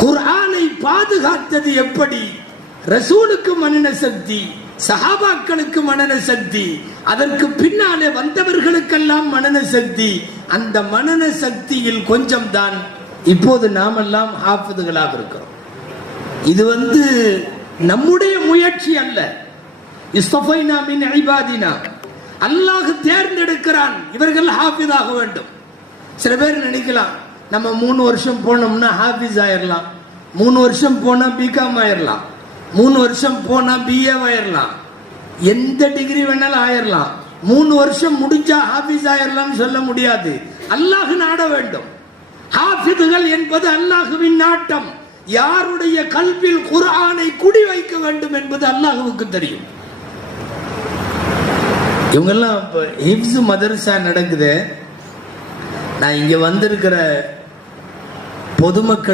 குர்ஆனை பாதுகாத்தது எப்படி? ரசூலுக்கு மனன சக்தி, சஹாபாக்களுக்கு மனன சக்தி, அதற்கு பின்னாலே வந்தவர்களுக்கெல்லாம் மனன சக்தி. அந்த மனன சக்தியில் கொஞ்சம் தான் இப்போது நாமெல்லாம் ஹாஃபிதுகளாக இருக்கிறோம். இது நம்முடைய முயற்சி அல்ல. இஸ்தஃபைனா மின் இபாதினா, அல்லாஹ் தேர்ந்தெடுக்கிறான் இவர்கள் ஹாஃபிதாக வேண்டும். சில பேர் நினைக்கலாம் நம்ம 3 வருஷம் போனோம்னா ஹாஃபிஸ் ஆயிரலாம், 3 வருஷம் போனா பிகாம் ஆயிரலாம், 3 வருஷம் போனா பிஏ ஆயிரலாம், எந்த டிகிரி வேணாலும் ஆயிரலாம். 3 வருஷம் முடிஞ்சா ஹாஃபிஸ் ஆயிரலாம் சொல்ல முடியாது. அல்லாஹ் நாட வேண்டும். ஹாஃபிதுகள் என்பது அல்லாஹுவின் நாட்டம். யாருடைய கல்வில் குர்ஆனை குடி வைக்க வேண்டும் என்பது அல்லாஹுவுக்கு தெரியும். இவங்கெல்லாம் ஹிப்ஸ் மதரசா நடக்குது. நான் இங்க வந்திருக்கிற பொதுமக்கள்